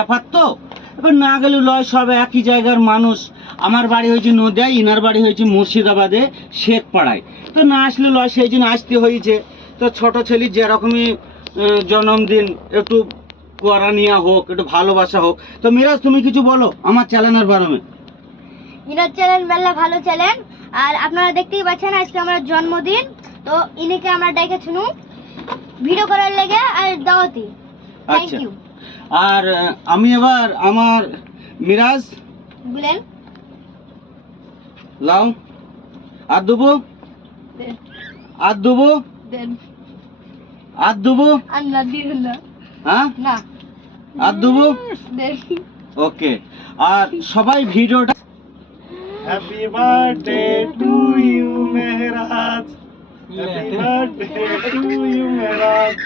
ব্যাপার তো এবার না গেলে লয়, সব একই জায়গার মানুষ। আমার বাড়ি হয়েছে নদিয়া, ইনার বাড়ি হয়েছে মুর্শিদাবাদে শেখপাড়ায়। তো না আসলে লয়, সেই জন্য আসতে হয়েছে। তো ছোট ছেলের যেরকমই জন্মদিন একটু করা নিয়ে হোক, একটু ভালোবাসা হোক। তো মিরাজ তুমি কিছু বলো আমার চ্যানেলের বারে में। ইনার চ্যানেল মেলা ভালো চ্যানেল। আর আপনারা দেখতেই পাচ্ছেন আজকে আমার জন্মদিন, তো ইনিকে আমরা ডেকেছিনু ভিডিও করার লেগে আর দাওয়াতি। থ্যাংক আচ্ছা, ইউ। আর আমি এবার আমার মিরাজ বলেন লাও আর দেবো, দেন আর দেবো, দেন আর দেবো, আর না দিন না হ্যাঁ না আর দেবো। দেন। ওকে, আর সবাই ভিডিওটা happy birthday to you Mehraj, happy birthday to you Mehraj.